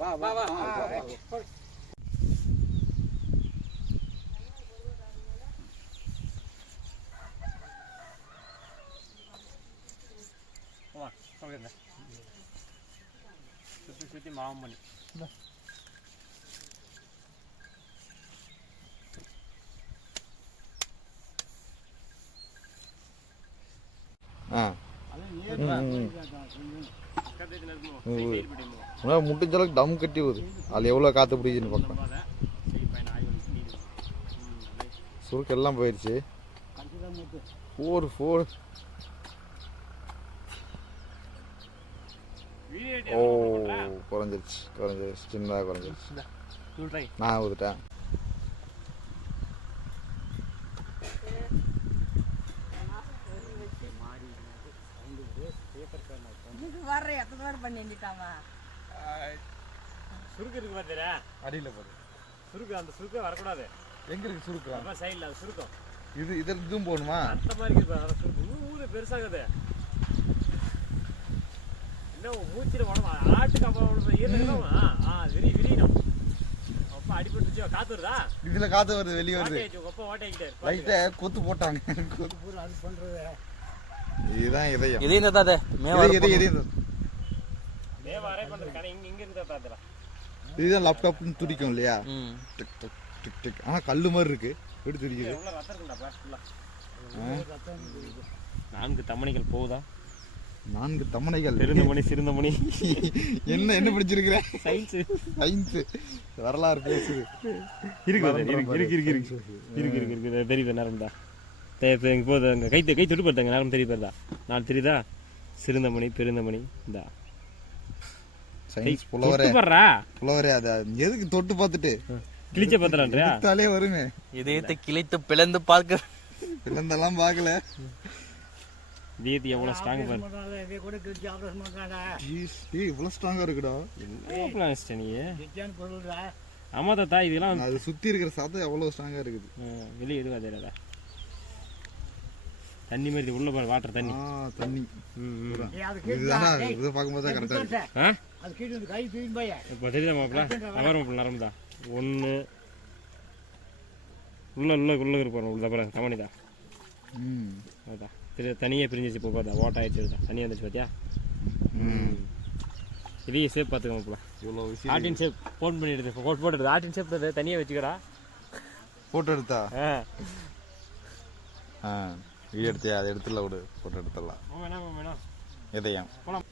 வா வா வா வா சொல்லுங்க சுத்தி சுத்தி மாவம் பண்ணி முட்டிஞ்சளவுக்கு டம் கட்டி போகுது. அதில் எவ்வளோ காற்று பிடிக்குதுன்னு பார்க்கலாம். சுருக்கு எல்லாம் போயிடுச்சு. 4 ஓ குறைஞ்சிருச்சு சின்னதாக குறைஞ்சிருச்சு. நான் ஊதுட்டேன். சுருக்கு இருக்கு பாத்தீரா அடியில் போகுது சுருக்கு. அந்த சுருக்கு வரக்கூடாது. எங்க இருக்கு சுருக்கு? சைடில் அது சுருக்கம். இதுவும் போகணுமா? அந்த மாதிரி இருக்கு சுருக்கு. ஊரு பெருசாகுது. இன்னும் மூச்சில உடம்பு ஆட்டுக்கு அப்புறம் இருக்கணும். விரியணும். அப்ப அடிபட்டுச்சு. காத்து வருதா? இதுல காத்து வருது, வெளியே வருது. லைட்டா கொத்து போட்டாங்க. அது பண்றது இதுதான் இதயம். இதயம் தாத்தா இதுதான் லேப்டாப்னு துடிக்கும் இல்லையா? Tick tick tick tick. ஆனா கல்லு மாதிரி இருக்கு. எப்படி துடிக்குது? 4 தமணிகள் போகுதா? 4 தமணிகள். சிறுந்தமணி என்ன படிச்சிருக்கிற? சயின்ஸ் வரலாறு பேசுது. இருக்கு பெரிய நேரம்டா. போது அங்கே கை தொட்டு போட்டாங்க. நேரம் தெரிய போயிருதா? 4 தெரியுதா? சிறுந்தமணி பெருந்தமணி. இந்த சயின்ஸ் புலவரே அது எதுக்கு தொட்டு பார்த்துட்டு கிழிச்ச பார்த்துறான்றியா வருமே. இதயத்தை கிழித்து பிளந்து பார்க்க பிளந்தெல்லாம் பார்க்கல. இதயத்தை எவ்வளவு ஸ்ட்ராங் பாரு. இவ்வளவு ஸ்ட்ராங்கா இருக்குடா. நீ ஆமா தாத்தா. இதெல்லாம் அது சுத்தி இருக்கிற சத்தம் எவ்வளவு ஸ்ட்ராங்கா இருக்குது. வெளியே எதுவும் அதே தண்ணி மாதிரி உள்ள பாரு. வாட்டர் தண்ணி. இதை பார்க்கும்போது தான் கரெக்டா இருக்கு. இப்போ தெரியுதா மாப்பிள்ள? அவர் மாப்பிள்ள நரம்புதா ஒன்று உள்ள இருப்பாரு. உள்ள பாரு தமணிதா. அதான் தெரியுது. தனியாக பிரிஞ்சிச்சு. இப்போ பார்த்தா வாட் ஆயிடுச்சு. தனியாக வந்துச்சு பார்த்தியா? இதையே சேப் பார்த்துக்க மாப்பிள்ள. இவ்வளோ ஆர்டின் ஷேப் ஃபோன் பண்ணிடுது. போட்டுடுது. ஆர்டின் ஷேப் தனியாக வச்சுக்கடா. ஃபோட்டோ எடுத்தா? வீடியோ எடுத்தியா? அதை எடுத்துல விடு. ஃபோட்டோ எடுத்துடலாம். வேணாம் இதயம் போதும்